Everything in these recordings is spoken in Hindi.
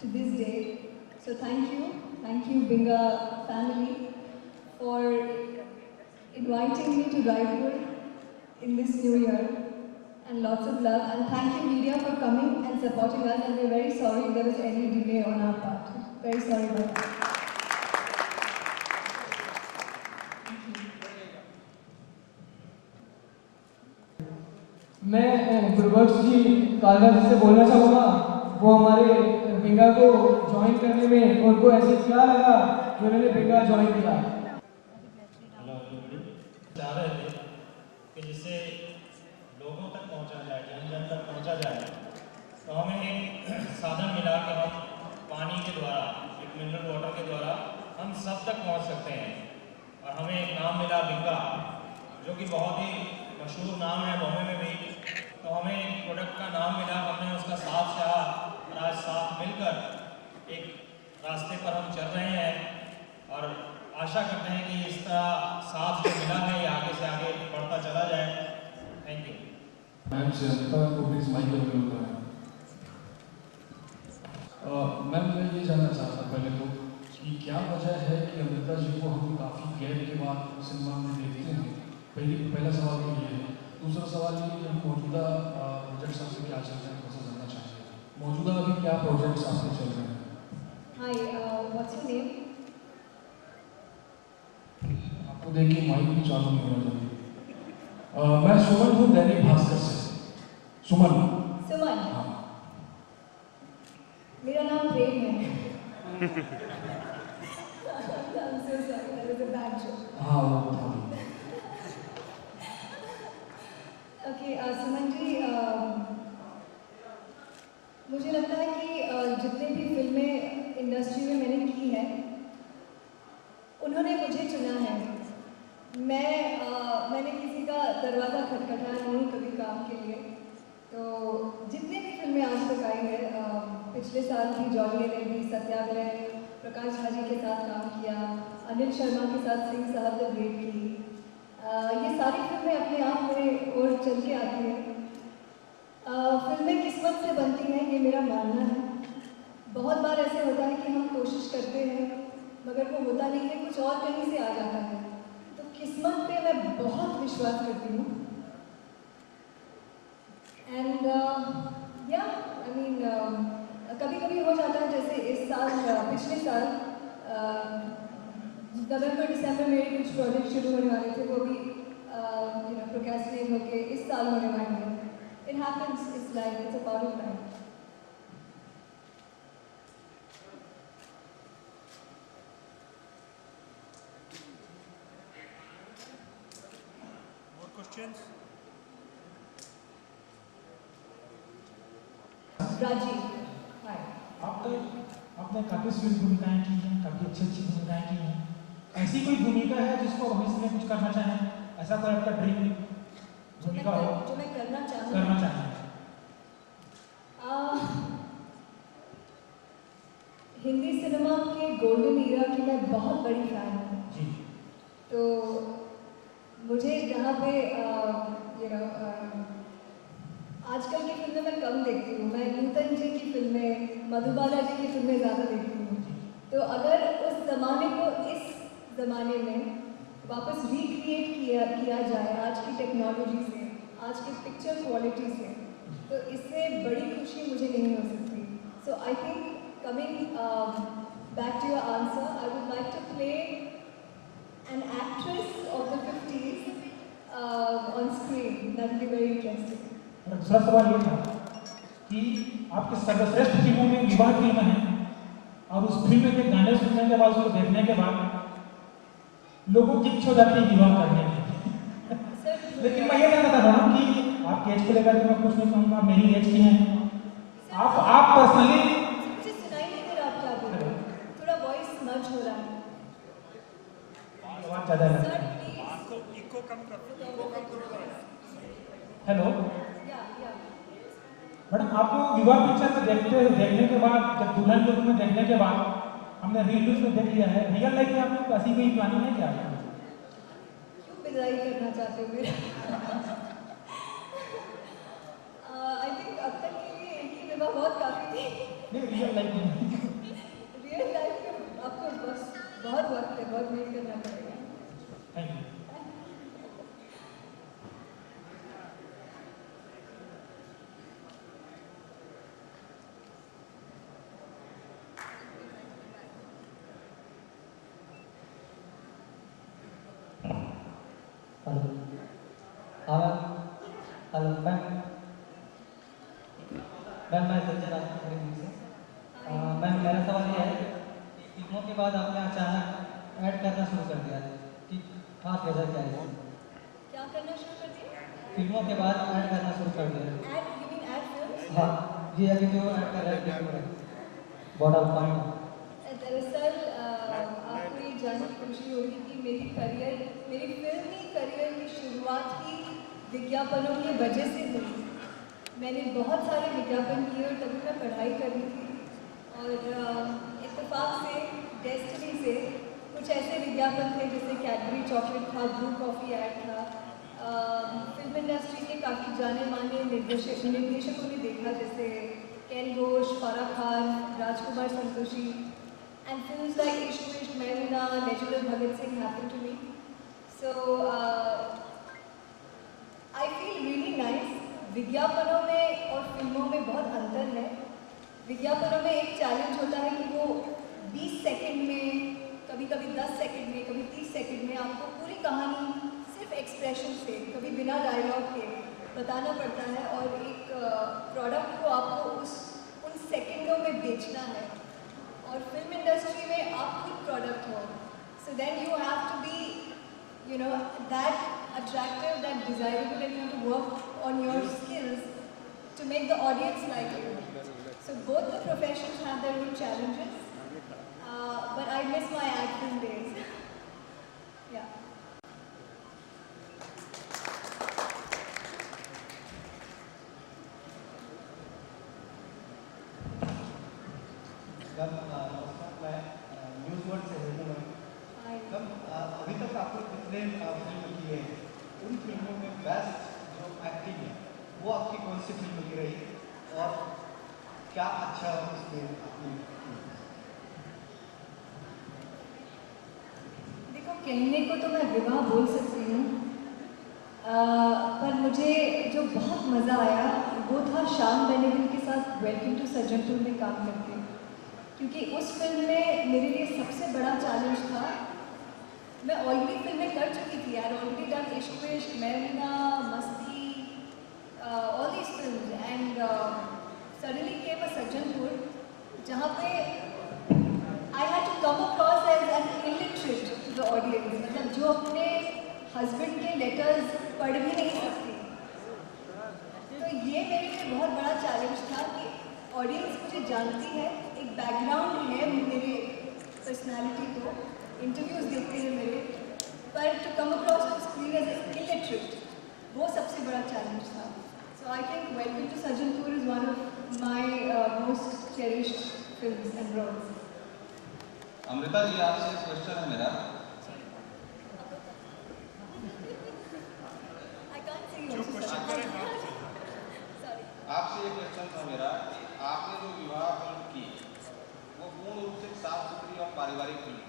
to this day. So thank you Binga family for inviting me to Raipur in this new year, and lots of love. And thank you media for coming and supporting us, and we're very sorry if there was any delay on our part. Very sorry about that. मैं गुरबख्श जी कालरा जी से बोलना चाहूँगा, वो हमारे बिंगा को ज्वाइन करने में उनको ऐसे क्या लगा कि उन्होंने बिंगा ज्वाइन किया। हेलो एवरीबॉडी, चाह रहे थे कि जिससे लोगों तक पहुंचा जाए, जन जन तक पहुंचा जाए, तो हमें एक साधन मिला कि हम पानी के द्वारा, एक मिनरल वाटर के द्वारा हम सब तक पहुंच सकते हैं। और हमें एक नाम मिला बिंगा, जो कि बहुत ही मशहूर नाम है बॉम्बे में भी। तो हमें एक प्रोडक्ट का नाम मिला, हमने उसका साथ चाहा और आज साथ मिलकर एक रास्ते पर हम चल रहे हैं और आशा करते हैं कि इस तरह साथ जो मिला है ये आगे से आगे बढ़ता चला जाए। Thank you. मैम से अमिता को प्लीज माइक अवेलेबल कराएं। मैम मैं ये जानना चाहता पहले तो कि क्या वजह है कि अमृता जी को हम काफ़ी गैप के बाद सिनेमा में देखते हैं। पहला सवाल तो ये है। दूसरा सवाल ये कि हम मौजूदा प्रोजेक्ट्स आपसे क्या चल रहे हैं, थोड़ा सा जानना चाहेंगे। मौजूदा अभी क्या प्रोजेक्ट्स आपके चल रहे हैं? Hi, what's your name? आपको देखिए माइक भी चालू नहीं होना चाहिए। मैं सुमन हूँ, दैनिक भास्कर से। सुमन। सुमन। हाँ। मेरा नाम प्रेम है। I'm so sorry, that was a bad joke. हाँ वो था। Okay, सुमन जी, मुझे लगता है कि जितने भी फिल्में इंडस्ट्री में मैंने की है, उन्होंने मुझे चुना है। मैंने किसी का दरवाज़ा खटखटाया नहीं कभी काम के लिए। तो जितने भी फिल्में आज तक आई है, पिछले साल भी जॉली ने भी सत्याग्रह, प्रकाश झा जी के साथ काम किया, अनिल शर्मा के साथ सिंह साहब द ग्रेट की। ये सारी फिल्में अपने आप में और चल के आती हैं। फिल्में किस्मत से बनती हैं, ये मेरा मानना है। बहुत बार ऐसे होता है कि हम कोशिश करते हैं मगर वो होता नहीं है, कुछ और कहीं से आ जाता है। तो किस्मत पे मैं बहुत विश्वास करती हूँ। एंड या आई मीन कभी कभी हो जाता है, जैसे इस साल पिछले साल नवंबर दिसंबर मेरे कुछ प्रोजेक्ट शुरू होने वाले थे, वो भी प्रोक्रेस्टिनेट होके इस साल होने वाले हैं। It happens, it's life, it's a part of life. More questions? Rajiv, hi. आपने काफ़ी स्वीट भूमिकाएं की हैं, काफ़ी अच्छी अच्छी भूमिकाएं की हैं। ऐसी कोई भूमिका है जिसको भविष्य में कुछ करना चाहें? ऐसा कोई आपका ड्रीम भूमिका हो जो मैं करना करना चाहें? हिंदी सिनेमा के गोल्डन ईरा की मैं बहुत बड़ी फैन हूँ जी। तो मुझे जहाँ पे आजकल की फिल्में मैं कम देखती हूँ। मैं नूतन जी की फिल्में, मधुबाला जी की फिल्में ज़्यादा देखती हूँ। तो अगर उस ज़माने को इस ज़माने में वापस रिक्रिएट किया जाए आज की टेक्नोलॉजी से, आज की पिक्चर क्वालिटी से, तो इससे बड़ी खुशी मुझे नहीं हो सकती। So I think coming back to your answer, I would like to play an actress of the 50s on screen. That would be very interesting. और दूसरा सवाल ये था कि आपके सर्वश्रेष्ठ फिल्मों में विवाह फिल्म है और उस फिल्म के गाने सुनने के बाद, उसको देखने के बाद लोगों की इच्छा हो जाती है विवाह करने की। लेकिन मैं ये कहना चाहता हूँ कि आपकी एज को लेकर के मैं कुछ नहीं कहूँगा, मेरी एज की है। आप पर्सनली थोड़ा वॉइस मर्ज हो रहा है। आवाज ज़्यादा है। हेलो मैडम, आपको विवाह पिक्चर में देखने के बाद, जब दुल्हन के रूप में देखने के बाद हमने रील्स में देख लिया है, रियल लाइफ में आपको ऐसी कोई प्लानिंग है क्या? क्यों बिदाई करना चाहते हो मेरा? आई थिंक अब तक के लिए एक ही विवाह बहुत काफ़ी थी। नहीं रियल लाइफ में रियल लाइफ में आपको बस बहुत वक्त है, बहुत वेट करना पड़ेगा। Thank you. हेलो हाँ हेलो मैम मैं संजय राजपूत से मैम मेरा सवाल ये है कि फिल्मों के बाद आपने अचानक ऐड करना शुरू कर दिया कि खास वजह क्या है? क्या करना शुरू कर दिया? फिल्मों के बाद ऐड करना शुरू कर दिया। Ad, you mean ad films? हाँ जी अभी जो ऐड कर रहे हैं बहुत आप पॉइंट। दरअसल आपको ये जानने की खुशी होगी कि मेरी फिल्मी करियर की शुरुआत ही विज्ञापनों की वजह से हुई। मैंने बहुत सारे विज्ञापन किए और तभी मैं पढ़ाई कर रही थी और इत्तेफाक से, डेस्टिनी से कुछ ऐसे विज्ञापन थे जैसे कैडबरी चॉकलेट था, ब्रू कॉफ़ी ऐड था। फिल्म इंडस्ट्री के काफ़ी जाने माने निर्देशकों ने देखा जैसे केन Ghosh, Farah Khan, Rajkumar Santoshi, and films like Ishq Vishk, Maimuna, Legend of Bhagat Singh happened to me. So I feel really nice. विज्ञापनों में और फिल्मों में बहुत अंतर है। विज्ञापनों में एक चैलेंज होता है कि वो 20 सेकंड में, कभी कभी 10 सेकंड में, कभी 30 सेकंड में आपको पूरी कहानी सिर्फ एक्सप्रेशन से, कभी बिना डायलॉग के बताना पड़ता है और एक प्रोडक्ट को आपको उन सेकंडों में बेचना है। और फिल्म इंडस्ट्री में आप खुद प्रोडक्ट हो, so then you have to be that attractive, that desirable, and you have to work on your skills to make the audience like you. So both the professions have their own challenges, but I miss my acting days. Yeah. मैं न्यूज़ वर्ल्ड से हूँ। मैम अभी तक आपने कितने फिल्म किए हैं? उन फिल्मों में बेस्ट जो एक्टिंग है वो आपकी कौन सी फिल्म की रही और क्या अच्छा उसमें आपने? देखो, कहने को तो मैं विवाह बोल सकती हूँ, पर मुझे जो बहुत मज़ा आया वो था श्याम बेनेगल के साथ वेलकम टू सज्जनपुर में काम करके, क्योंकि उस फिल्म में मेरे लिए सबसे बड़ा चैलेंज था। मैं ऑलरेडी फिल्में कर चुकी थी यार, ऑलरेडी डन इश्क विश्क, मैमूना, Masti, all these films, and suddenly came a Sajjanpur जहाँ पे I had to come across as an illiterate to the audience, मतलब जो अपने हस्बैंड के लेटर्स पढ़ भी नहीं सकती। तो ये मेरे लिए बहुत बड़ा चैलेंज था कि ऑडियंस मुझे जानती है, एक बैकग्राउंड है मेरे पर्सनालिटी को, इंटरव्यूज देखते हैं मेरे, पर to come across to screen as illiterate, वो सबसे बड़ा चैलेंज था। So I think welcome to Sajjanpur is one of my most cherished films and roles. Amrita ji, आपसे एक क्वेश्चन है मेरा। I can't see you. Sorry. आपसे एक क्वेश्चन था मेरा कि आपने जो विवाह फिल्म की वो पूर्ण रूप से साफ सुथरी और पारिवारिक फिल्म थी,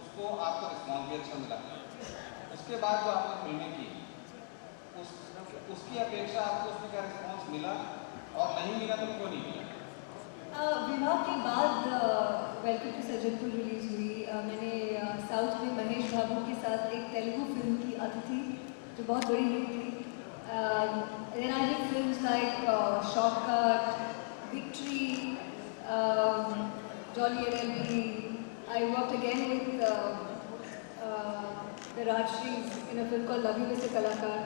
उसको आपको रिस्पॉन्स भी अच्छा मिला। उसके बाद जो आपने फिल्में की उसकी अपेक्षा आपको उसमें क्या रिस्पॉन्स मिला, और नहीं मिला तो क्यों नहीं मिला? विवाह के बाद वेलकम टू सज्जनपुर रिलीज़ हुई। मैंने साउथ में महेश बाबू के साथ एक तेलुगु फिल्म की अतिथि, जो बहुत बड़ी हिट थी। Then I did films like Shortcut, Victory, Jolly LLB. I worked again with the Rajshrees in a film called Love You Mr. Kalakar.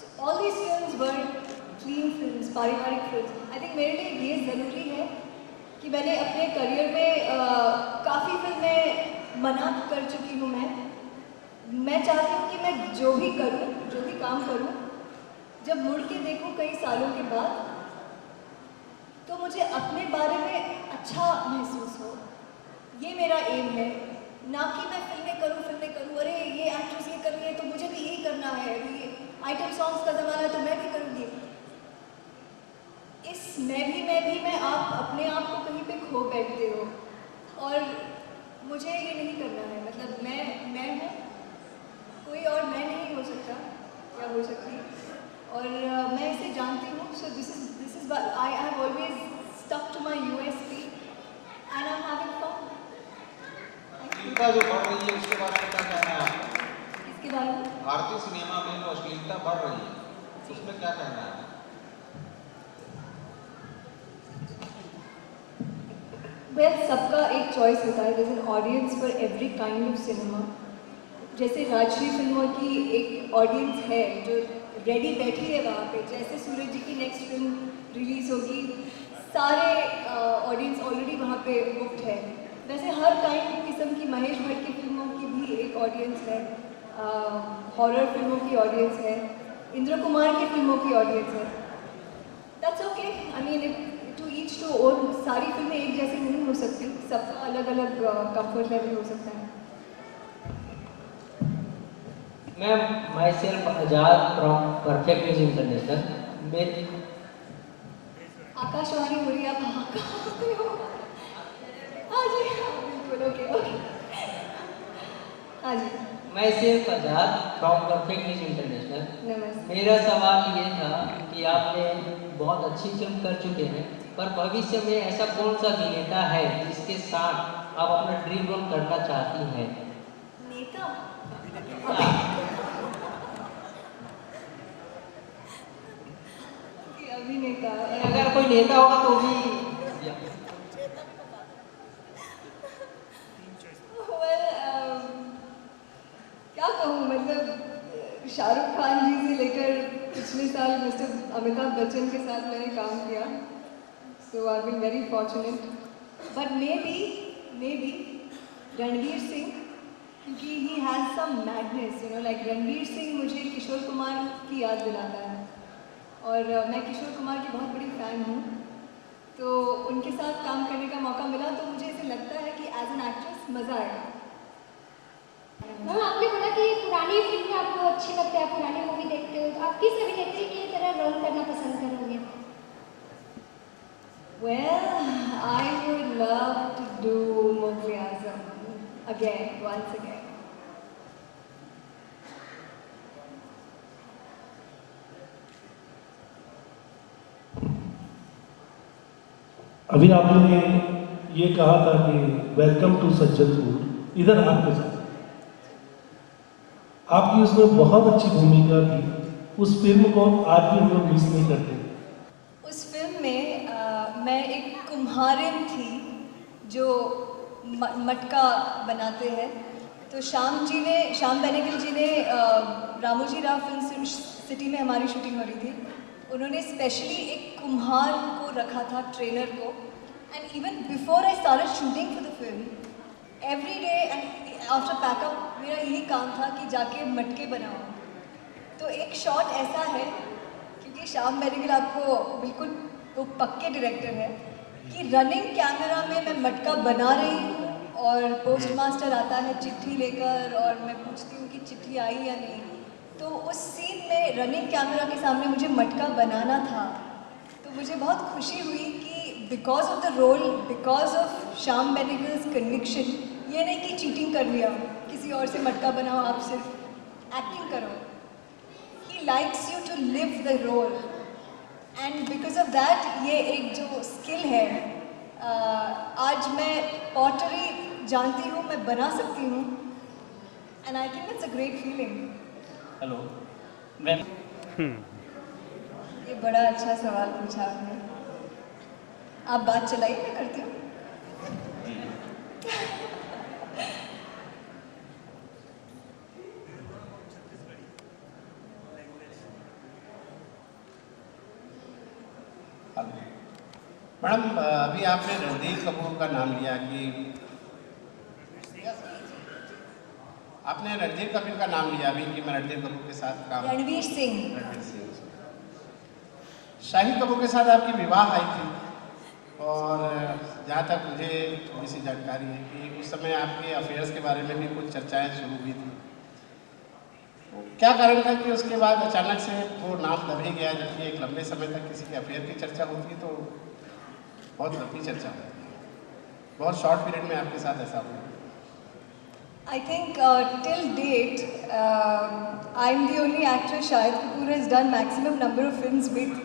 So all these films were clean films, पारिवारिक फिल्म। आई थिंक मेरे लिए ये ज़रूरी है कि मैंने अपने करियर में काफ़ी फिल्में मना कर चुकी हूँ। मैं चाहती हूँ कि मैं जो भी करूँ, जो भी काम करूँ, जब मुड़ के देखूँ कई सालों के बाद, तो मुझे अपने बारे में अच्छा महसूस हो। ये मेरा एम है, ना कि मैं फिल्में करूँ, अरे ये एक्ट्रेस ये कर रही है तो मुझे भी यही करना है, ये आइटम सॉन्ग्स का ज़माना है तो मैं भी करूँगी। इस मैं आप अपने आप को कहीं पे खो बैठते हो, और मुझे ये नहीं करना है। मतलब मैं हूँ, कोई और मैं नहीं हो सकता या हो सकती, और मैं इसे जानती हूँ। So this is I have always stuck to my USP and I am having fun. अश्लीलता जो बढ़ रही है उसके बारे में क्या कहना है आपका? इसके बारे में भारतीय सिनेमा में जो अश्लीलता बढ़ रही है उसमें क्या कहना है? वेल, सबका एक चॉइस होता है। There is an audience for every kind of cinema. जैसे राजश्री फिल्मों की एक ऑडियंस है जो रेडी बैठी है वहाँ पे। जैसे सूरज जी की नेक्स्ट फिल्म रिलीज होगी, सारे ऑडियंस ऑलरेडी वहाँ पे बुक्ड है। वैसे हर काइंड किस्म की महेश भट्ट की फिल्मों की भी एक ऑडियंस है, हॉरर फिल्मों की ऑडियंस है, इंद्र कुमार की फिल्मों की ऑडियंस है। That's okay, I mean to each to own. सारी फिल्में एक जैसी नहीं हो सकती, सबका अलग अलग कंफर्ट लेवल हो सकता है। Ma'am, my self Azad from perfect news international. मेरी आकाशवाणी हो रही है, आप हाँ कहते हो? हाँ जी, हाँ बिल्कुल, ओके ओके, हाँ जी। Myself Azad from perfect news international. नमस्ते। मेरा सवाल ये था कि आपने बहुत अच्छी फिल्म कर चुके हैं, पर भविष्य में ऐसा कौन सा अभिनेता है जिसके साथ आप अपना ड्रीम रोल करना चाहती हैं? नेता? अभिनेता? अगर कोई नेता होगा तो भी क्या कहूँ, मतलब शाहरुख खान जी से लेकर पिछले साल मिस्टर अमिताभ बच्चन के साथ मैंने काम किया। So I been very fortunate, but maybe Ranveer Singh, क्योंकि he has some madness, like Ranveer Singh मुझे किशोर कुमार की याद दिलाता है, और मैं किशोर कुमार की बहुत बड़ी फ़ैन हूँ। तो उनके साथ काम करने का मौका मिला तो मुझे ऐसे लगता है कि एज एन एक्ट्रेस मज़ा आएगा। मैम, आपने बोला कि पुरानी फिल्में आपको अच्छी लगती है, आप पुरानी मूवी देखते हो, तो आप किस अभिनेत्री की तरह रोल करना पसंद करोगे? Well, I would love to do Mughal Azam again, once again. अभी आपने ये कहा था कि वेलकम टू सज्जनपुर, इधर आपके साथ आपकी उसमें बहुत अच्छी भूमिका थी। उस फिल्म को आज भी हम लोग मिस नहीं करते। उस फिल्म में मैं एक कुम्हारिन थी जो मटका बनाते हैं। तो श्याम बेनेगल जी ने रामोजी राव फिल्म सिटी में हमारी शूटिंग हो रही थी। उन्होंने स्पेशली एक कुम्हार को रखा था, ट्रेनर को। And even before I started shooting for the film, every day and after pack up मेरा यही काम था कि जाके मटके बनाओ। तो एक शॉट ऐसा है, क्योंकि श्याम बेनेगल आपको बिल्कुल वो पक्के डायरेक्टर है, कि रनिंग कैमरा में मैं मटका बना रही हूँ और पोस्ट मास्टर आता है चिट्ठी लेकर, और मैं पूछती हूँ कि चिट्ठी आई या नहीं। तो उस सीन में रनिंग कैमरा के सामने मुझे मटका बनाना था। तो मुझे बहुत खुशी हुई कि because of the role, because of Shyam Benegal's conviction, ये नहीं कि चीटिंग कर लिया, किसी और से मटका बनाओ, आप सिर्फ एक्टिंग करो। He likes you to live the role, and because of that ये एक जो स्किल है, आज मैं पॉटरी जानती हूँ, मैं बना सकती हूँ, and I think it's a great feeling. Hello ma'am. ये बड़ा अच्छा सवाल पूछा आपने। आप बात चलाइए, मैं करती हूँ। मैडम, अभी आपने रणधीर कपूर का नाम लिया कि आपने रणधीर कपूर का नाम लिया अभी कि मैं रणधीर कपूर के साथ काम। रणवीर सिंह। शाहिद कपूर के साथ आपकी विवाह आई थी, और जहाँ तक मुझे थोड़ी सी जानकारी है कि उस समय आपके अफेयर्स के बारे में भी कुछ चर्चाएं शुरू हुई थी। तो क्या कारण था कि उसके बाद अचानक से वो नाम दब ही गया, जबकि एक लंबे समय तक किसी के अफेयर की चर्चा होती है तो बहुत लंबी चर्चा होती है, बहुत शॉर्ट पीरियड में आपके साथ ऐसा हुआ? I think till date, I'm the only actress Shahid Kapoor has done maximum number of films with.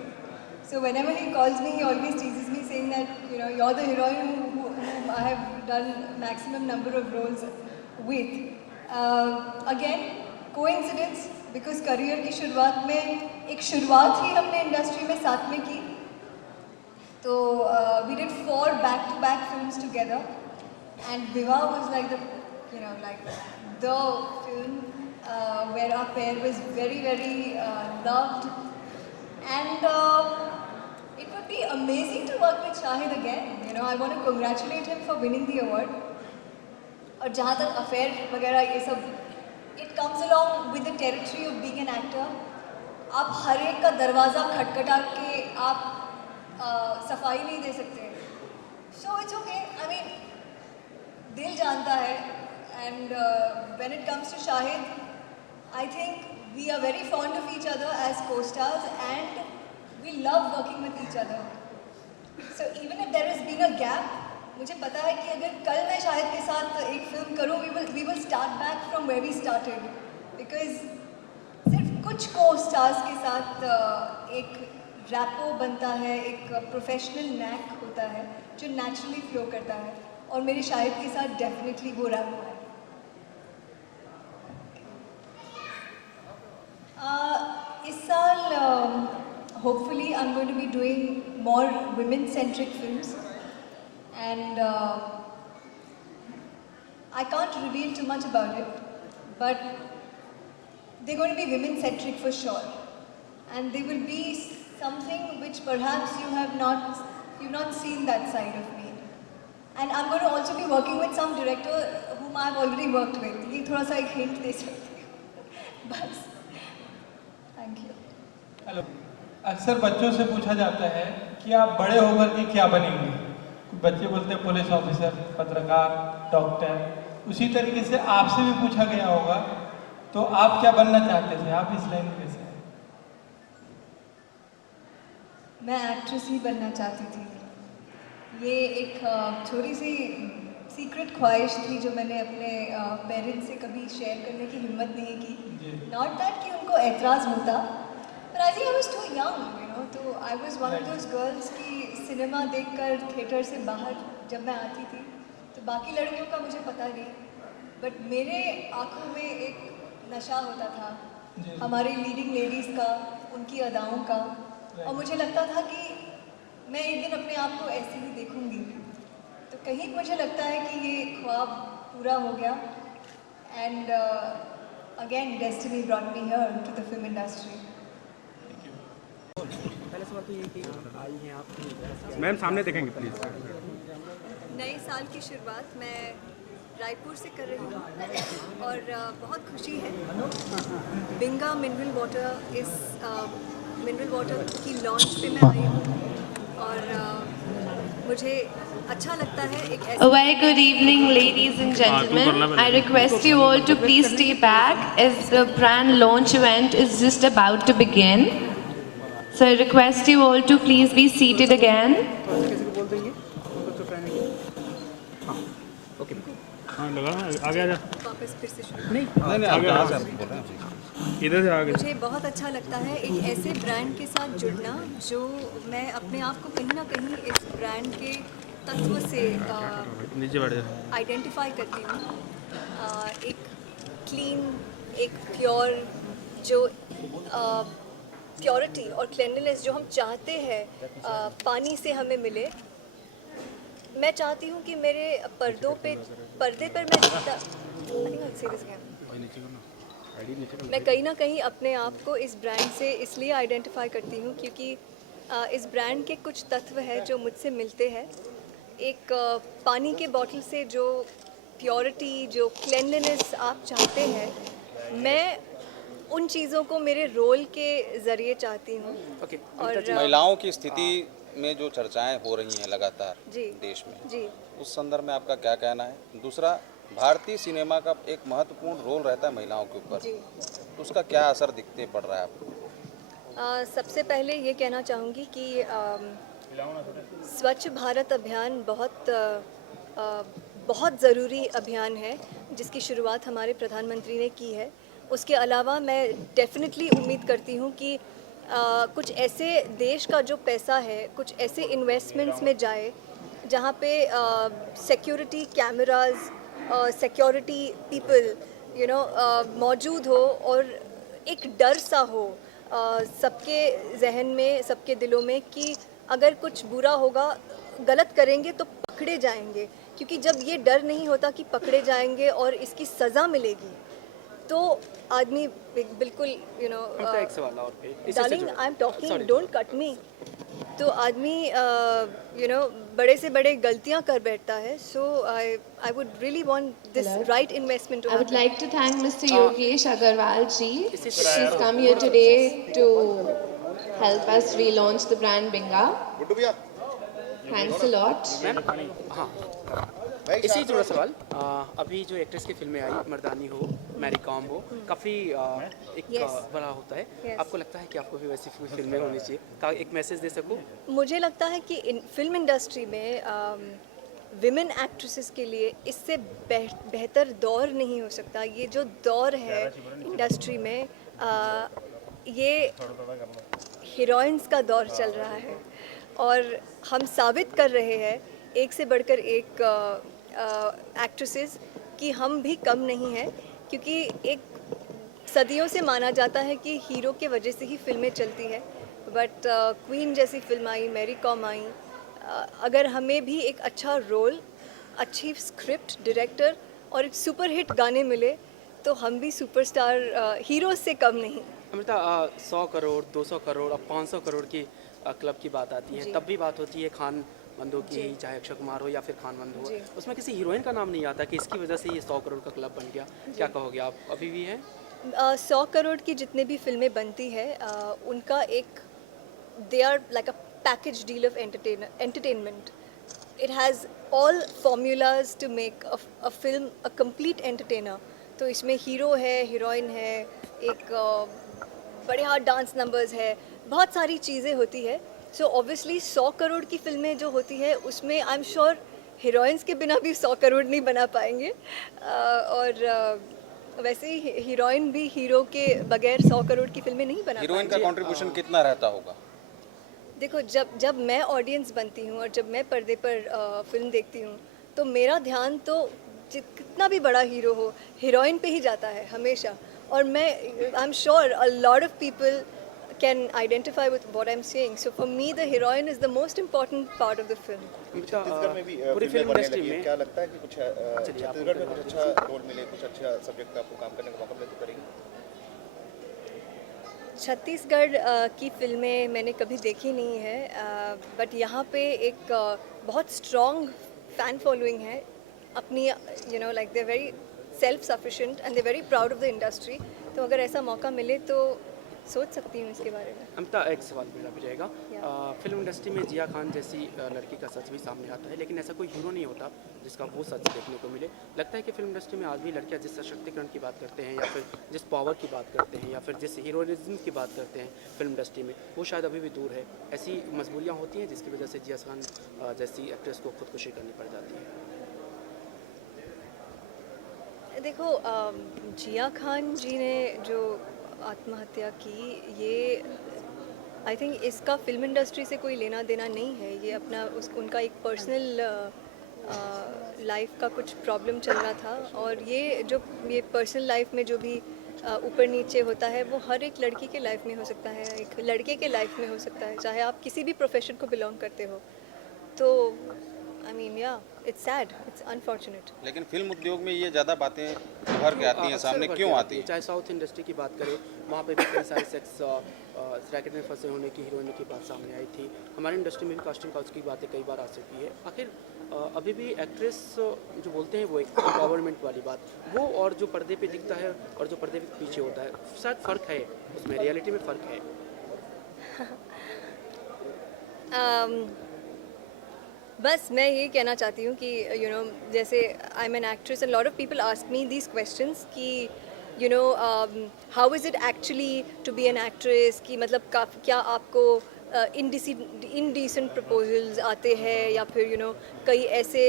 So whenever he calls me, he always teases me saying that, you know, you're the heroine whom I have done maximum number of roles with. Again, coincidence, because career की शुरुआत में एक शुरुआत ही हमने इंडस्ट्री में साथ में की. तो we did 4 back-to-back films together, and Viva was like the, you know, like the film where our pair was very, very loved, and it would be amazing to work with Shahid again. You know, I want to congratulate him for winning the award. और जहाँ तक affair वगैरह ये सब, it comes along with the territory of being an actor. आप हर एक का दरवाज़ा खटखटा के आप सफाई नहीं दे सकते. So it's okay. I mean, दिल जानता है. And when it comes to Shahid, I think we are very fond of each other as co-stars, and we love working with each other. So even if there has been a gap, मुझे पता है कि अगर कल मैं शाहिद के साथ एक फिल्म करूँ, we will start back from where we started, because सिर्फ कुछ co-stars के साथ एक रैपो बनता है, एक प्रोफेशनल नैक होता है जो नेचुरली फ्लो करता है, और मेरे शाहिद के साथ डेफिनेटली वो रैपो है. इस साल hopefully I'm going to be doing more women-centric films, and I can't reveal too much about it, but they're going to be women-centric for sure, and they will be something which perhaps you've not seen that side of me. And I'm going to also be working with some director whom I've already worked with. ये थोड़ा सा एक hint दे सकती हूँ, बस. Thank you. हेलो, अक्सर बच्चों से पूछा जाता है कि आप बड़े होकर के क्या बनेंगे. बच्चे बोलते हैं पुलिस ऑफिसर, पत्रकार, डॉक्टर. उसी तरीके से आपसे भी पूछा गया होगा, तो आप क्या बनना चाहते थे? आप इस लाइन में कैसे? मैं एक्ट्रेस ही बनना चाहती थी. ये एक छोटी सी सीक्रेट ख्वाहिश थी जो मैंने अपने पेरेंट्स से कभी शेयर करने की हिम्मत नहीं की. नॉट दैट कि उनको एतराज़ होता, but I think I was too young, you know. तो I was one of those girls कि सिनेमा देखकर थिएटर से बाहर जब मैं आती थी, तो बाकी लड़कियों का मुझे पता नहीं, बट मेरे आँखों में एक नशा होता था हमारी लीडिंग लेडीज़ का, उनकी अदाओं का, और मुझे लगता था कि मैं एक दिन अपने आप को ऐसे ही देखूंगी. तो कहीं मुझे लगता है कि ये ख्वाब पूरा हो गया, and again destiny brought me here to the film industry. Ma'am सामने देखेंगे प्लीज. नए साल की शुरुआत मैं रायपुर से कर रही हूँ, और बहुत खुशी है. बिंगा मिनरल वाटर इस मिनरल वाटर की लॉन्च पे मैं आई हूँ, और मुझे अच्छा लगता है एक ऐसा. A very good evening, ladies and gentlemen. I request you all to please stay back as the brand launch event is just about to begin. So I request you all to please be seated again. हाँ लगा, आगे आजा. वापस फिर से शुरू. नहीं आगे आगे इधर से आगे. मुझे बहुत अच्छा लगता है एक ऐसे ब्रांड के साथ जुड़ना जो मैं अपने आप को कहीं ना कहीं इस ब्रांड के तत्व से नीचे बढ़ जा. आइडेंटिफाई करती हूँ. एक क्लीन, एक प्योर, जो प्योरिटी और क्लेanलीनेस जो हम चाहते हैं पानी से हमें मिले. मैं चाहती हूँ कि मेरे पर्दे पर मैं कहीं ना कहीं अपने आप को इस ब्रांड से इसलिए आइडेंटिफाई करती हूँ क्योंकि इस ब्रांड के कुछ तत्व हैं जो मुझसे मिलते हैं. एक पानी के बॉटल से जो प्योरिटी, जो क्लेanलीनेस आप चाहते हैं, मैं उन चीज़ों को मेरे रोल के ज़रिए चाहती हूँ. और महिलाओं की स्थिति में जो चर्चाएं हो रही हैं लगातार देश में, उस संदर्भ में आपका क्या कहना है? दूसरा, भारतीय सिनेमा का एक महत्वपूर्ण रोल रहता है महिलाओं के ऊपर. तो उसका क्या असर दिखते पड़ रहा है आपको? सबसे पहले ये कहना चाहूँगी कि स्वच्छ भारत अभियान बहुत ज़रूरी अभियान है जिसकी शुरुआत हमारे प्रधानमंत्री ने की है। उसके अलावा मैं डेफिनेटली उम्मीद करती हूँ कि कुछ ऐसे देश का जो पैसा है कुछ ऐसे इन्वेस्टमेंट्स में जाए जहाँ पे सिक्योरिटी कैमरास, सिक्योरिटी पीपल मौजूद हो और एक डर सा हो सबके जहन में, सबके दिलों में कि अगर कुछ बुरा होगा, गलत करेंगे तो पकड़े जाएंगे। क्योंकि जब ये डर नहीं होता कि पकड़े जाएंगे और इसकी सज़ा मिलेगी तो आदमी बिल्कुल darling I am talking, don't cut me. तो आदमी बड़े से बड़े गलतियां कर बैठता है। So I would really want this right investment. I would like to thank Mr. Yogesh Agarwal ji. She's come here today to help us relaunch the brand Binga. Thanks a lot. हाँ, इसी जुड़ा सवाल, अभी जो एक्ट्रेस की फिल्में आई, मर्दानी हो, मैरी कॉम हो, काफ़ी एक बड़ा होता है। आपको लगता है कि आपको भी वैसी फिल्में होनी चाहिए, एक मैसेज दे सकूं? मुझे लगता है कि फिल्म इंडस्ट्री में विमेन एक्ट्रेसेस के लिए इससे बेहतर दौर नहीं हो सकता। ये जो दौर है इंडस्ट्री में, ये हीरोइंस का दौर चल रहा है और हम साबित कर रहे हैं एक से बढ़कर एक एक्ट्रेसेस कि हम भी कम नहीं हैं। क्योंकि एक सदियों से माना जाता है कि हीरो के वजह से ही फिल्में चलती है, बट क्वीन जैसी फिल्म आई, मैरी कॉम आई, अगर हमें भी एक अच्छा रोल, अच्छी स्क्रिप्ट, डायरेक्टर और एक सुपरहिट गाने मिले तो हम भी सुपरस्टार हीरोज से कम नहीं। अमृता, 100 करोड़, 200 करोड़ और 500 करोड़ की क्लब की बात आती है, तब भी बात होती है खान बंदो की, चाहे अक्षय कुमार हो या फिर खान बंदो हो, उसमें किसी हीरोइन का नाम नहीं आता कि इसकी वजह से ये 100 करोड़ का क्लब बन गया। क्या कहोगे आप, अभी भी है? 100 करोड़ की जितने भी फिल्में बनती है उनका एक, they are like a package deal of entertainment. It has all formulas to make a film a complete entertainer. तो इसमें हीरो है, हीरोइन है, एक बड़े हार्ड डांस नंबर्स है, बहुत सारी चीज़ें होती है। सो ऑब्वियसली 100 करोड़ की फिल्में जो होती है उसमें आई एम श्योर हीरोइंस के बिना भी 100 करोड़ नहीं बना पाएंगे, और वैसे ही हीरोइन भी हीरो के बगैर 100 करोड़ की फिल्में नहीं बना। हीरोइन का कंट्रीब्यूशन कितना रहता होगा? देखो, जब मैं ऑडियंस बनती हूँ और जब मैं पर्दे पर फिल्म देखती हूँ तो मेरा ध्यान तो कितना भी बड़ा हीरो हो, हीरोइन पे ही जाता है हमेशा। और मैं, आई am sure a lot of people can identify with what I'm saying. So for me, the heroine is the most important part of the film. Chhattisgarh में भी पूरी फिल्म इंडस्ट्री में क्या लगता है कि कुछ छत्तीसगढ़ में कुछ अच्छा रोल मिले, कुछ अच्छा सब्जेक्ट पे आपको काम करने का मौका मिले तो करेंगे? छत्तीसगढ़ की फिल्में मैंने कभी देखी नहीं है, बट यहाँ पे एक बहुत स्ट्रॉन्ग फैन फॉलोइंग है अपनी, like they're very self-sufficient and they're very proud of the industry. तो अगर ऐसा मौका मिले तो सोच सकती हूँ इसके बारे में। अमृता, एक सवाल मेरा भी रहेगा। फिल्म इंडस्ट्री में जिया खान जैसी लड़की का सच भी सामने आता है, लेकिन ऐसा कोई हीरो नहीं होता जिसका वो सच देखने को मिले। लगता है कि फिल्म इंडस्ट्री में आज भी लड़कियाँ जिस सशक्तिकरण की बात करते हैं या फिर जिस पावर की बात करते हैं या फिर जिस हीरोइज्म की बात करते हैं फिल्म इंडस्ट्री में, वो शायद अभी भी दूर है। ऐसी मजबूरियाँ होती हैं जिसकी वजह से जिया खान जैसी एक्ट्रेस को खुदकुशी करनी पड़ जाती है। देखो, जिया खान जी ने जो आत्महत्या की, ये आई थिंक इसका फिल्म इंडस्ट्री से कोई लेना देना नहीं है। ये अपना उनका एक पर्सनल लाइफ का कुछ प्रॉब्लम चल रहा था, और ये पर्सनल लाइफ में जो भी ऊपर नीचे होता है वो हर एक लड़की के लाइफ में हो सकता है, एक लड़के के लाइफ में हो सकता है, चाहे आप किसी भी प्रोफेशन को बिलोंग करते हो। तो I mean it's sad, it's unfortunate. लेकिन फिल्म उद्योग में ये ज़्यादा बातें उभर के आती हैं सामने, क्यों आती है? चाहे साउथ इंडस्ट्री की बात करें, वहाँ पे भी कई सारे सेक्स रैकेट में फंसे होने की हीरोइन की बात सामने आई थी। हमारी इंडस्ट्री में भी कास्टिंग काउच की बातें कई बार आ चुकी है। आखिर अभी भी एक्ट्रेस जो बोलते हैं वो एक एम्पावरमेंट वाली बात, वो और जो पर्दे पे दिखता है और जो पर्दे पे पीछे होता है, शायद फ़र्क है उसमें, रियलिटी में फ़र्क है। बस मैं ये कहना चाहती हूँ कि जैसे I am an actress and lot of people ask me these questions कि you know how is it actually to be an actress, कि मतलब क्या आपको इनडिसेंट प्रपोजल्स आते हैं या फिर यू नो कई ऐसे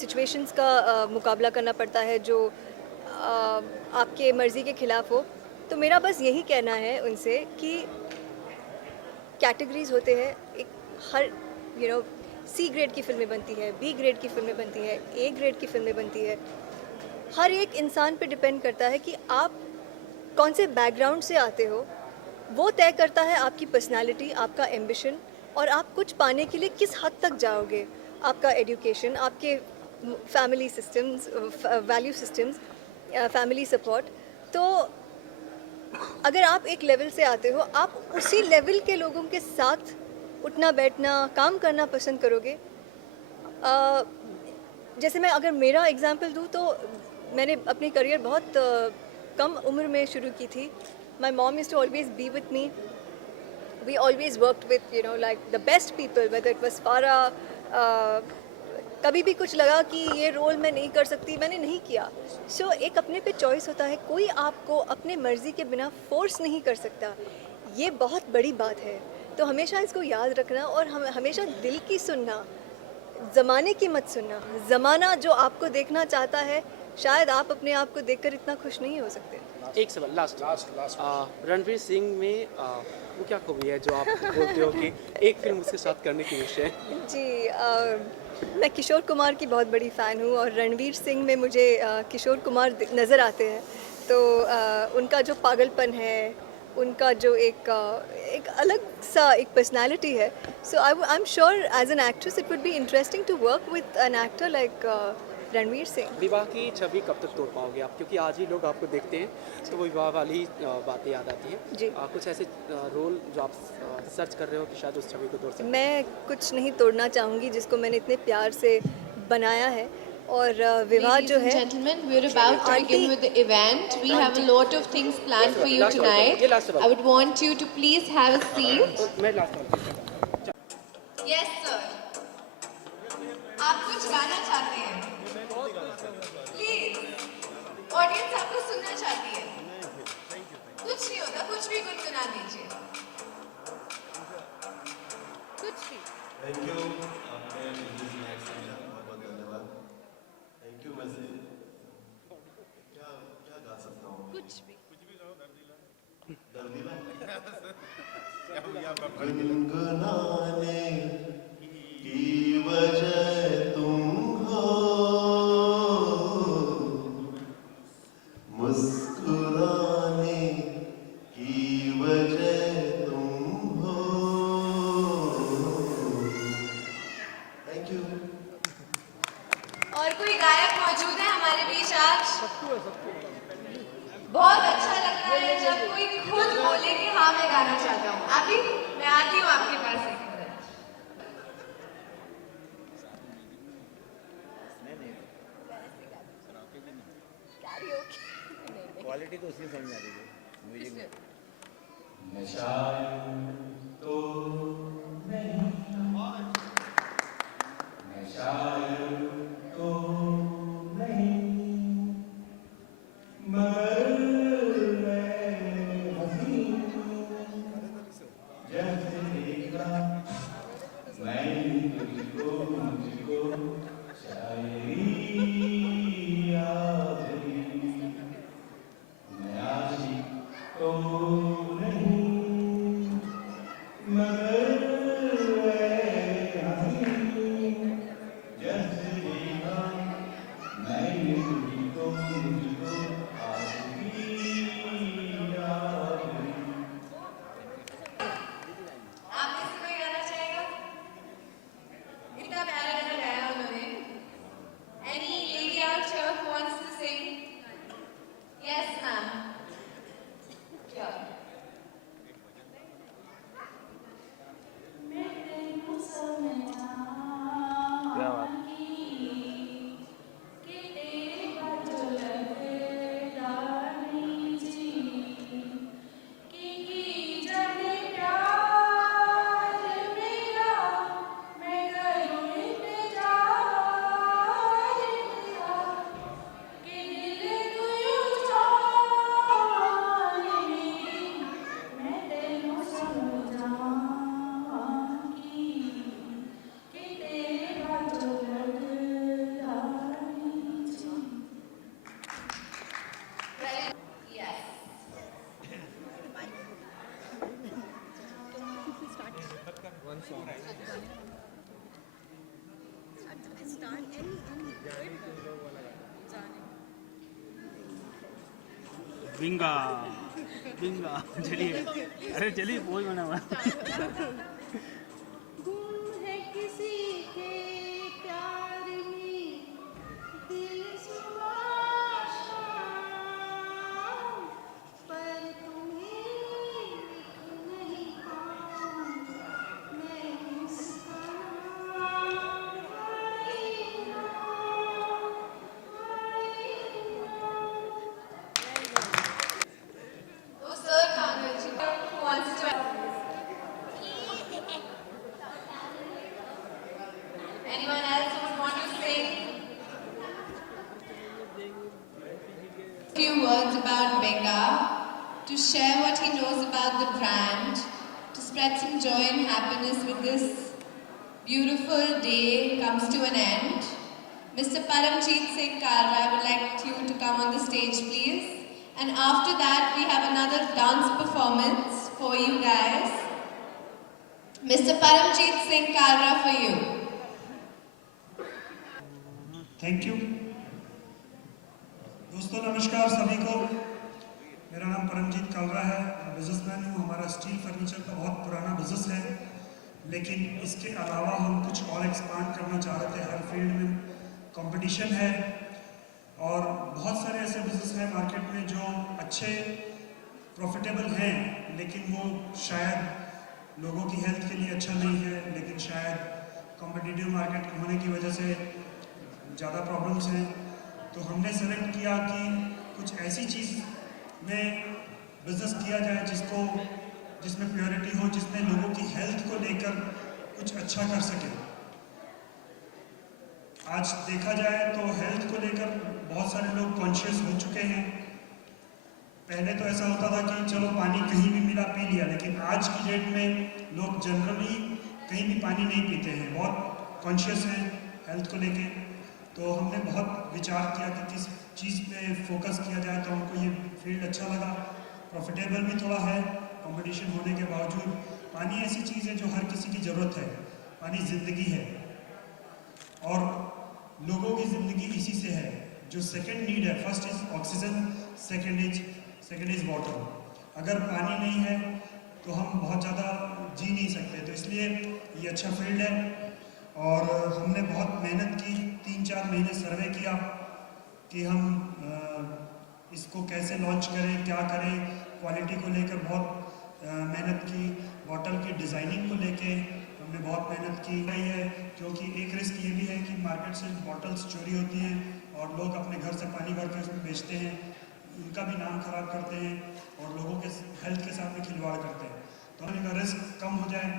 सिचुएशंस का मुकाबला करना पड़ता है जो आपके मर्ज़ी के ख़िलाफ़ हो। तो मेरा बस यही कहना है उनसे कि कैटेगरीज होते हैं, एक हर यू नो सी ग्रेड की फिल्में बनती है, बी ग्रेड की फिल्में बनती है, ए ग्रेड की फिल्में बनती है। हर एक इंसान पे डिपेंड करता है कि आप कौन से बैकग्राउंड से आते हो, वो तय करता है आपकी पर्सनालिटी, आपका एम्बिशन, और आप कुछ पाने के लिए किस हद तक जाओगे। आपका एजुकेशन, आपके family systems, value systems, family support. तो अगर आप एक लेवल से आते हो, आप उसी लेवल के लोगों के साथ उठना बैठना काम करना पसंद करोगे। जैसे मैं अगर मेरा एग्जांपल दूँ तो मैंने अपनी करियर बहुत कम उम्र में शुरू की थी। My mom used to always be with me, we always worked with you know like the best people, whether it was Farah. कभी भी कुछ लगा कि ये रोल मैं नहीं कर सकती, मैंने नहीं किया। सो एक अपने पे चॉइस होता है, कोई आपको अपने मर्ज़ी के बिना फोर्स नहीं कर सकता। ये बहुत बड़ी बात है, तो हमेशा इसको याद रखना और हमेशा दिल की सुनना, ज़माने की मत सुनना। ज़माना जो आपको देखना चाहता है, शायद आप अपने आप को देखकर इतना खुश नहीं हो सकते। एक सवाल लास्ट रणवीर सिंह में वो क्या खूबी है जो आप बोलते हो कि एक फिल्म उसके साथ करने की विषय है? जी मैं किशोर कुमार की बहुत बड़ी फ़ैन हूँ और रणवीर सिंह में मुझे किशोर कुमार नज़र आते हैं। तो उनका जो पागलपन है, उनका जो एक अलग सा एक पर्सनालिटी है। So I am sure as an actress it would be interesting to work with an actor like Ranveer Singh. Vivah की छवि कब तक तोड़ पाओगे आप, क्योंकि आज ही लोग आपको देखते हैं तो वो विवाह वाली बातें याद आती हैं जी। कुछ ऐसे रोल जो आप सर्च कर रहे हो कि शायद उस छवि को तोड़ सकें? मैं कुछ नहीं तोड़ना चाहूँगी जिसको मैंने इतने प्यार से बनाया है। और विवाह जो है, gentlemen, we're about to begin with the event. We have a lot of things planned for you tonight. I would want you to please have a seat. Yes, sir. आप कुछ गाना चाहते हैं? Please. Audience आपको सुनना चाहती है? कुछ नहीं होता, कुछ भी गुनगुना दीजिए। कुछ भी। Thank you. आपने मुझे स्नैक्स दिया, बहुत धन्यवाद। Thank you मैं से क्या क्या गा सकता हूँ? कुछ भी गाओ, दर्दीला। गुनगुनाने की वजह तुम हो, मुस्कुराने की वजह तुम हो। Thank you. और कोई गायक मौजूद है हमारे बीच आज? बहुत अच्छा लगता है जब कोई खुद बोले कि हाँ मैं गाना चाहता हूँ। अभी मैं आती हूँ आपके पास एक मिनट। क्वालिटी तो उसकी समझ आ रही है म्यूजिक में। नशा तो नहीं, नशा तो नहीं, मगर मैं हंसी जैसे देखा मैं तुझको शायरी याद गई। मैं आशिक तो नहीं, मगर मैं हंसी बिंगा बिंगा चलिए, अरे चलिए वही बना हुआ गुम है किसी के प्यार में दिल सुबह शाम, पर तुम्हें नहीं पाऊं मैं Oh, Sir Kanuji, who wants to... Anyone else who would want to sing? Few words about Benga, to share what he knows about the brand, to spread some joy and happiness with this beautiful day comes to an end. Mr. Paramjeet Singh Kalra, I would like you to come on the stage, please. And after that, we have another dance performance for you guys. Mr. Paramjeet Singh Kalra for you. Thank you दोस्तों, नमस्कार सभी को। मेरा नाम परमजीत कालरा है, मैं बिजनेसमैन हूँ। हमारा स्टील फर्नीचर का बहुत पुराना बिजनेस है, लेकिन इसके अलावा हम कुछ और एक्सपांड करना चाह रहे थे। हर फील्ड में कंपटीशन है और बहुत सारे ऐसे बिजनेस हैं मार्केट में जो अच्छे प्रॉफिटेबल हैं, लेकिन वो शायद लोगों की हेल्थ के लिए अच्छा नहीं है, लेकिन शायद कॉम्पिटिटिव मार्केट होने की वजह से ज़्यादा प्रॉब्लम्स हैं। तो हमने सेलेक्ट किया कि कुछ ऐसी चीज़ में बिजनेस किया जाए जिसमें प्योरिटी हो, जिसमें लोगों की हेल्थ को लेकर कुछ अच्छा कर सके। आज देखा जाए तो हेल्थ को लेकर बहुत सारे लोग कॉन्शियस हो चुके हैं। पहले तो ऐसा होता था कि चलो पानी कहीं भी मिला पी लिया, लेकिन आज की डेट में लोग जनरली कहीं भी पानी नहीं पीते हैं, बहुत कॉन्शियस हैं हेल्थ को लेके। तो हमने बहुत विचार किया कि किस चीज़ पे फोकस किया जाए, तो हमको ये फील्ड अच्छा लगा। प्रॉफिटेबल भी थोड़ा है कंपटीशन होने के बावजूद। पानी ऐसी चीज़ है जो हर किसी की ज़रूरत है, पानी ज़िंदगी है और लोगों की ज़िंदगी इसी से है। जो सेकंड नीड है, first is oxygen, second is water. अगर पानी नहीं है तो हम बहुत ज़्यादा जी नहीं सकते। तो इसलिए ये अच्छा फील्ड है और हमने बहुत मेहनत की, 3-4 महीने सर्वे किया कि हम इसको कैसे लॉन्च करें, क्या करें। क्वालिटी को लेकर बहुत मेहनत की, बॉटल की डिज़ाइनिंग को लेके हमने बहुत मेहनत की है, क्योंकि एक रिस्क ये भी है कि मार्केट से बॉटल्स चोरी होती हैं और लोग अपने घर से पानी भर के उसमें बेचते हैं, उनका भी नाम खराब करते हैं और लोगों के हेल्थ के साथ भी खिलवाड़ करते हैं। तो इनका रिस्क कम हो जाए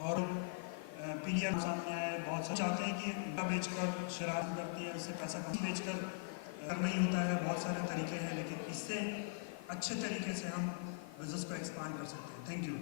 और पीलिया सामने आए। बहुत से चाहते हैं कि बेचकर शराब करती है, उससे पैसा कम बेचकर नहीं होता है। बहुत सारे तरीके हैं, लेकिन इससे अच्छे तरीके से हम बिजनेस को एक्सपांड कर सकते हैं। Thank you.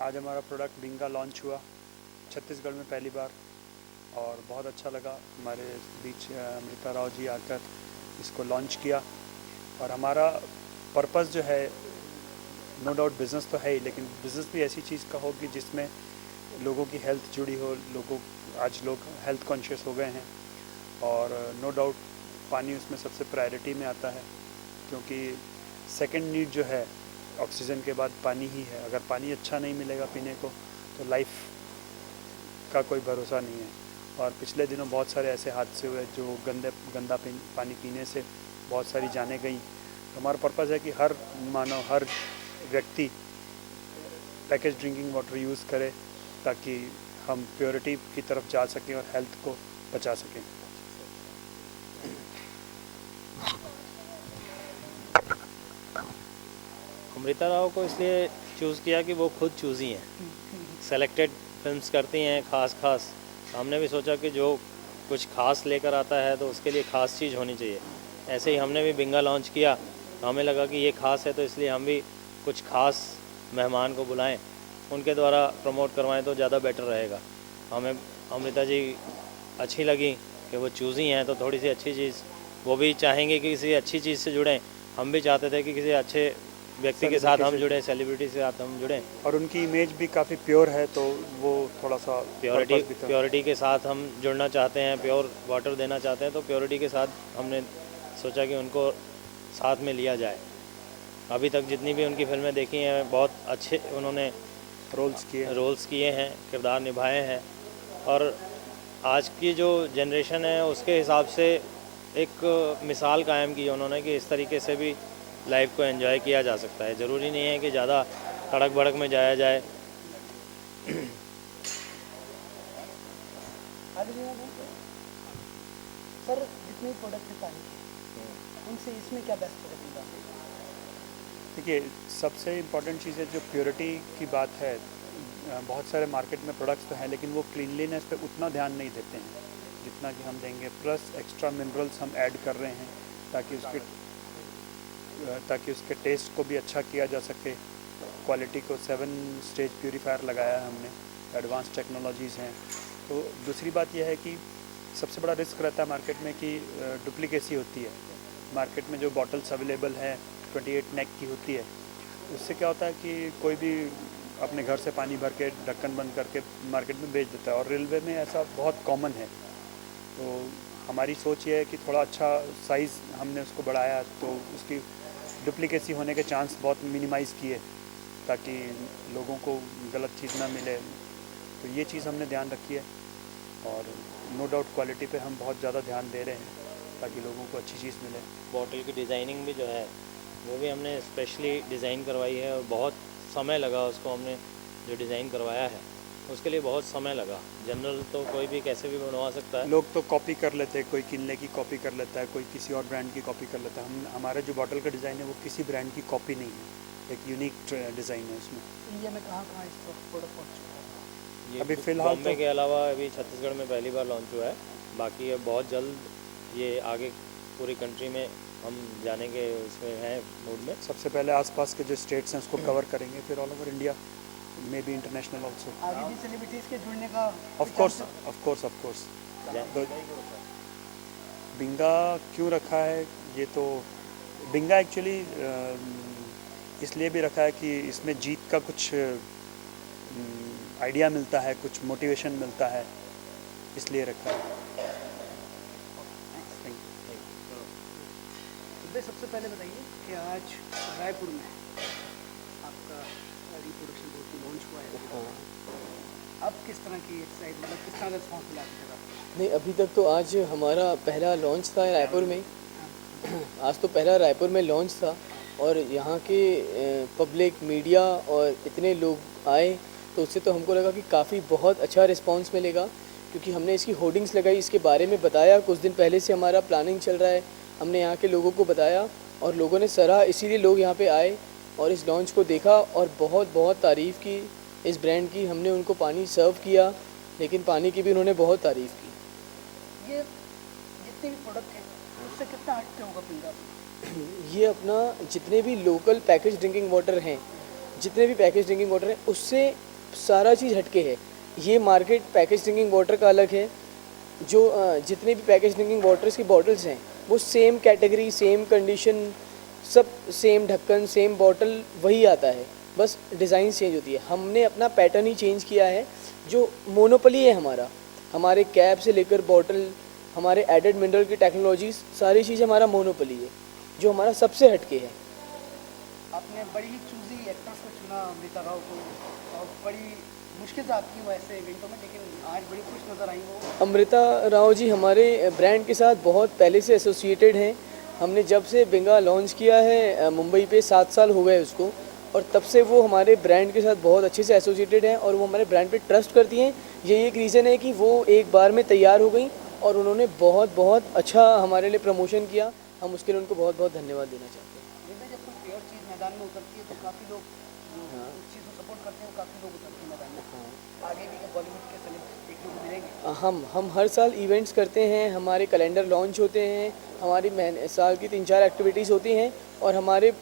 आज हमारा प्रोडक्ट बिंगा लॉन्च हुआ छत्तीसगढ़ में पहली बार और बहुत अच्छा लगा। हमारे बीच अमृता राव जी आकर इसको लॉन्च किया और हमारा पर्पस जो है नो डाउट बिज़नेस तो है ही, लेकिन बिज़नेस भी ऐसी चीज़ का हो कि जिसमें लोगों की हेल्थ जुड़ी हो। आज लोग हेल्थ कॉन्शियस हो गए हैं और नो डाउट पानी उसमें सबसे प्रायोरिटी में आता है, क्योंकि सेकंड नीड जो है ऑक्सीजन के बाद पानी ही है। अगर पानी अच्छा नहीं मिलेगा पीने को तो लाइफ का कोई भरोसा नहीं है। और पिछले दिनों बहुत सारे ऐसे हादसे हुए जो गंदा पानी पीने से बहुत सारी जानें गई। तो हमारा पर्पज़ है कि हर मानव, हर व्यक्ति पैकेज ड्रिंकिंग वाटर यूज़ करे ताकि हम प्योरिटी की तरफ जा सकें और हेल्थ को बचा सकें। अमृता राव को इसलिए चूज़ किया कि वो खुद चूज़ी हैं, सेलेक्टेड फिल्म्स करती हैं खास। हमने भी सोचा कि जो कुछ खास लेकर आता है तो उसके लिए ख़ास चीज़ होनी चाहिए। ऐसे ही हमने भी बिंगा लॉन्च किया, हमें लगा कि ये ख़ास है तो इसलिए हम भी कुछ ख़ास मेहमान को बुलाएं, उनके द्वारा प्रमोट करवाएं तो ज़्यादा बेटर रहेगा। हमें अमृता जी अच्छी लगी कि वो चूज़ी हैं, तो थोड़ी सी अच्छी चीज़ वो भी चाहेंगे कि किसी अच्छी चीज़ से जुड़ें। हम भी चाहते थे कि किसी अच्छे व्यक्ति के साथ हम जुड़ें, सेलिब्रिटी के साथ हम जुड़ें। और उनकी इमेज भी काफ़ी प्योर है तो वो थोड़ा सा प्योरिटी के साथ हम जुड़ना चाहते हैं, प्योर वाटर देना चाहते हैं, तो प्योरिटी के साथ हमने सोचा कि उनको साथ में लिया जाए। अभी तक जितनी भी उनकी फिल्में देखी हैं बहुत अच्छे उन्होंने रोल्स किए हैं, किरदार निभाए हैं। और आज की जो जनरेशन है उसके हिसाब से एक मिसाल कायम की उन्होंने कि इस तरीके से भी लाइफ को एंजॉय किया जा सकता है। ज़रूरी नहीं है कि ज़्यादा तड़क भड़क में जाया जाए। सर जितने प्रोडक्ट है पानी के उनसे इसमें क्या बेस्ट है? देखिए सबसे इम्पॉर्टेंट चीज़ है जो प्योरिटी की बात है। बहुत सारे मार्केट में प्रोडक्ट्स तो हैं लेकिन वो क्लीनलीनेस पे उतना ध्यान नहीं देते हैं जितना कि हम देंगे। प्लस एक्स्ट्रा मिनरल्स हम ऐड कर रहे हैं ताकि उसके टेस्ट को भी अच्छा किया जा सके। क्वालिटी को 7 स्टेज प्यूरीफायर लगाया है हमने, एडवांस टेक्नोलॉजीज़ हैं। तो दूसरी बात यह है कि सबसे बड़ा रिस्क रहता है मार्केट में कि डुप्लीकेसी होती है। मार्केट में जो बॉटल्स अवेलेबल हैं 28 नेक की होती है, उससे क्या होता है कि कोई भी अपने घर से पानी भर के ढक्कन बंद करके मार्केट में बेच देता है और रेलवे में ऐसा बहुत कॉमन है। तो हमारी सोच ये है कि थोड़ा अच्छा साइज़ हमने उसको बढ़ाया तो उसकी डुप्लीकेसी होने के चांस बहुत मिनिमाइज़ किए ताकि लोगों को गलत चीज़ ना मिले। तो ये चीज़ हमने ध्यान रखी है और नो डाउट क्वालिटी पे हम बहुत ज़्यादा ध्यान दे रहे हैं ताकि लोगों को अच्छी चीज़ मिले। बॉटल की डिज़ाइनिंग भी जो है वो भी हमने स्पेशली डिज़ाइन करवाई है और बहुत समय लगा उसको। हमने जो डिज़ाइन करवाया है उसके लिए बहुत समय लगा। जनरल तो कोई भी कैसे भी बनवा सकता है। लोग तो कॉपी कर लेते हैं, कोई किनले की कॉपी कर लेता है, कोई किसी और ब्रांड की कॉपी कर लेता है। हमारा जो बॉटल का डिज़ाइन है वो किसी ब्रांड की कॉपी नहीं है, एक यूनिक डिज़ाइन है उसमें। इंडिया में कहाँ इस प्रोडक्ट पहुँच चुका है? ये अभी फ़िलहाल बॉम्बे के अलावा अभी छत्तीसगढ़ में पहली बार लॉन्च हुआ है। बाकी अब बहुत जल्द ये आगे पूरी कंट्री में हम जाने के इसमें हैं मूड में। सबसे पहले आसपास के जो स्टेट्स हैं उसको कवर करेंगे, फिर all over India, may be international also. आगे भी सेलिब्रिटीज़ के जुड़ने का ऑफ कोर्स। तो बिंगा क्यों रखा है, ये तो बिंगा एक्चुअली इसलिए भी रखा है कि इसमें जीत का कुछ आइडिया मिलता है, कुछ मोटिवेशन मिलता है, इसलिए रखा है। सबसे पहले बताइए कि आज रायपुर में आपका रिप्रोडक्शन लॉन्च हुआ है, अब किस तरह की एक्साइट, मतलब किस तरह का रिस्पॉन्स मिला आपकी तरफ? नहीं, अभी तक तो आज हमारा पहला लॉन्च था रायपुर में। आज तो पहला रायपुर में लॉन्च था और यहाँ के पब्लिक, मीडिया और इतने लोग आए तो उससे तो हमको लगा कि काफ़ी बहुत अच्छा रिस्पांस मिलेगा, क्योंकि हमने इसकी होर्डिंग्स लगाई, इसके बारे में बताया। कुछ दिन पहले से हमारा प्लानिंग चल रहा है, हमने यहाँ के लोगों को बताया और लोगों ने सराहा, इसीलिए लोग यहाँ पे आए और इस लॉन्च को देखा और बहुत बहुत तारीफ़ की इस ब्रांड की। हमने उनको पानी सर्व किया लेकिन पानी की भी उन्होंने बहुत तारीफ़ की। ये जितने भी प्रोडक्ट हैं उससे कितना हटके होगा पंजाब? ये अपना जितने भी लोकल पैकेज ड्रिंकिंग वाटर हैं, जितने भी पैकेज ड्रिंकिंग वाटर हैं उससे सारा चीज़ हटके है। ये मार्केट पैकेज ड्रिंकिंग वाटर का अलग है, जो जितने भी पैकेज ड्रिंकिंग वाटर्स की बॉटल्स हैं वो सेम कैटेगरी, सेम कंडीशन, सब सेम ढक्कन, सेम बॉटल वही आता है, बस डिज़ाइन चेंज होती है। हमने अपना पैटर्न ही चेंज किया है। जो मोनोपोली है हमारा, हमारे कैप से लेकर बॉटल, हमारे एडेड मिनरल की टेक्नोलॉजीज, सारी चीज़ हमारा मोनोपोली है, जो हमारा सबसे हटके है। आपने बड़ी ही चूजी एक्ट्रेस को चुना, अमृता राव को, और बड़ी मुश्किल से आपकी वो ऐसे इवेंटों में, लेकिन आज बड़ी खुश नज़र आई वो। अमृता राव जी हमारे ब्रांड के साथ बहुत पहले से एसोसिएटेड हैं। हमने जब से बिंगा लॉन्च किया है मुंबई पे 7 साल हो गए उसको, और तब से वो हमारे ब्रांड के साथ बहुत अच्छे से एसोसिएटेड हैं और वो हमारे ब्रांड पे ट्रस्ट करती हैं। यही एक रीज़न है कि वो एक बार में तैयार हो गई और उन्होंने बहुत बहुत अच्छा हमारे लिए प्रमोशन किया। हम उसके लिए उनको बहुत बहुत धन्यवाद देना चाहते हैं। जब कोई प्योर चीज़ मैदान में उतरती है तो काफ़ी लोग उस चीज़ को सपोर्ट करते हैं, काफ़ी लोग उतरते हैं मैदान में। आगे भी बॉलीवुड के सेलिब्रिटी देखने को मिलेंगे। हम हर साल इवेंट्स करते हैं, हमारे कैलेंडर लॉन्च होते हैं, हमारी साल की 3-4 एक्टिविटीज़ होती हैं और हमारे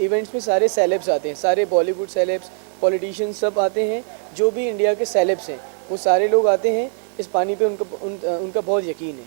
इवेंट्स में सारे सेलेब्स आते हैं, सारे बॉलीवुड सेलेब्स, पॉलिटिशियंस सब आते हैं। जो भी इंडिया के सेलेब्स हैं वो सारे लोग आते हैं। इस पानी पे उनका बहुत यकीन है।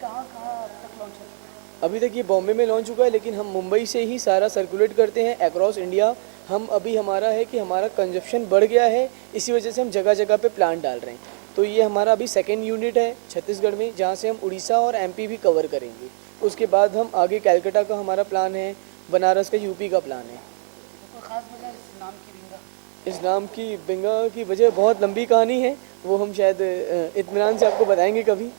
कहाँ तक लॉन्च हो चुका है? अभी तक ये बॉम्बे में लॉन्च हुआ है, लेकिन हम मुंबई से ही सारा सर्कुलेट करते हैं अक्रॉस इंडिया। हम अभी हमारा है कि हमारा कंजप्शन बढ़ गया है, इसी वजह से हम जगह जगह पे प्लांट डाल रहे हैं। तो ये हमारा अभी सेकेंड यूनिट है छत्तीसगढ़ में, जहाँ से हम उड़ीसा और एमपी भी कवर करेंगे। उसके बाद हम आगे कैलकाटा का हमारा प्लान है, बनारस का, यूपी का प्लान है। कोई खास वजह इस नाम की बिंगा? इस नाम की बिंगा की वजह बहुत लंबी कहानी है, वो हम शायद इत्मीनान से आपको बताएंगे कभी।